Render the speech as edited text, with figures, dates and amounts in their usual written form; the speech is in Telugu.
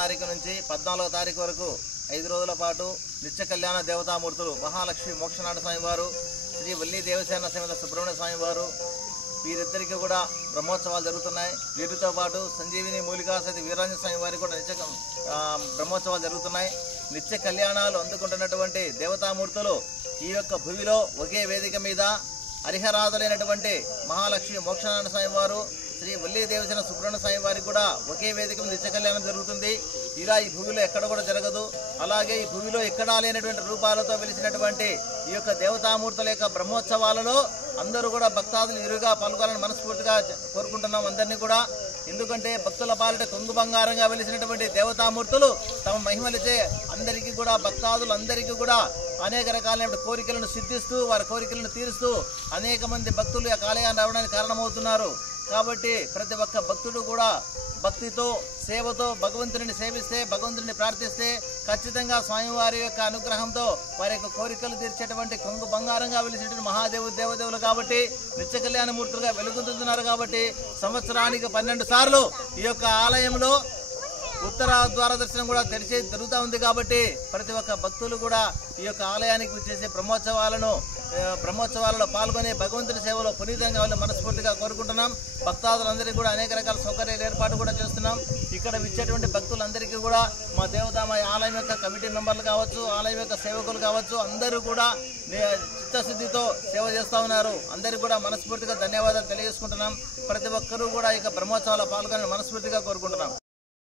తారీఖు నుంచి 14వ తారీఖు వరకు 5 రోజుల పాటు నిత్య కళ్యాణ దేవతామూర్తులు మహాలక్ష్మి మోక్షనాథ స్వామి వారు, శ్రీ వల్లి దేవసేన సమేత సుబ్రహ్మణ్య స్వామి వారు వీరిద్దరికీ కూడా బ్రహ్మోత్సవాలు జరుగుతున్నాయి. వీరితో పాటు సంజీవిని మూలికా సతి వీరాంజనేయ స్వామి వారికి కూడా నిత్య బ్రహ్మోత్సవాలు జరుగుతున్నాయి. నిత్య కళ్యాణాలు అందుకుంటున్నటువంటి దేవతామూర్తులు ఈ యొక్క భూమిలో ఒకే వేదిక మీద హరిహరాదులైనటువంటి మహాలక్ష్మి మోక్షనాథ స్వామి వారు, శ్రీ వల్లి దేవసేన సుబ్రహ్మణ్య స్వామి వారికి కూడా ఒకే వేదిక మీద నిత్య కళ్యాణం జరుగుతుంది. ఇలా ఈ భూమిలో ఎక్కడ కూడా జరగదు. అలాగే ఈ భూమిలో ఎక్కడా లేనటువంటి రూపాలతో వెలిసినటువంటి ఈ యొక్క దేవతామూర్తుల యొక్క బ్రహ్మోత్సవాలలో అందరూ కూడా భక్తాదులు ఇరుగా పాల్గొనాలని మనస్ఫూర్తిగా కోరుకుంటున్నాం అందరినీ కూడా. ఎందుకంటే భక్తుల పాలిట కొంగు బంగారంగా వెలిసినటువంటి దేవతామూర్తులు తమ మహిమలచే అందరికీ కూడా భక్తాదులందరికీ కూడా అనేక రకాలైన కోరికలను సిద్ధిస్తూ వారి కోరికలను తీరుస్తూ అనేక మంది భక్తులు ఈ ఆలయాన్ని రావడానికి కారణమవుతున్నారు. కాబట్టి ప్రతి ఒక్క భక్తుడు కూడా భక్తితో సేవతో భగవంతుని సేవిస్తే, భగవంతుని ప్రార్థిస్తే ఖచ్చితంగా స్వామివారి యొక్క అనుగ్రహంతో వారి యొక్క కోరికలు తీర్చేటువంటి కొంగు బంగారంగా వెలిసినటువంటి దేవదేవులు కాబట్టి నిత్య కళ్యాణమూర్తులుగా వెలుగొందుతున్నారు. కాబట్టి సంవత్సరానికి 12 సార్లు ఈ యొక్క ఆలయంలో ఉత్తర ద్వార దర్శనం కూడా జరుగుతూ ఉంది. కాబట్టి ప్రతి ఒక్క భక్తులు కూడా ఈ యొక్క ఆలయానికి వచ్చేసి బ్రహ్మోత్సవాలలో పాల్గొని భగవంతుని సేవలో పునీతంగా వాళ్ళు మనస్ఫూర్తిగా కోరుకుంటున్నాం. భక్తాదులందరికీ కూడా అనేక రకాల సౌకర్యాల ఏర్పాటు కూడా చేస్తున్నాం. ఇక్కడ ఇచ్చేటువంటి భక్తులందరికీ కూడా మా దేవతామ ఆలయం యొక్క కమిటీ మెంబర్లు కావచ్చు, ఆలయం యొక్క సేవకులు కావచ్చు, అందరూ కూడా చిత్తశుద్ధితో సేవ చేస్తూ ఉన్నారు. అందరికీ కూడా మనస్ఫూర్తిగా ధన్యవాదాలు తెలియజేసుకుంటున్నాం. ప్రతి ఒక్కరూ కూడా ఇక బ్రహ్మోత్సవాల పాల్గొని మనస్ఫూర్తిగా కోరుకుంటున్నాం.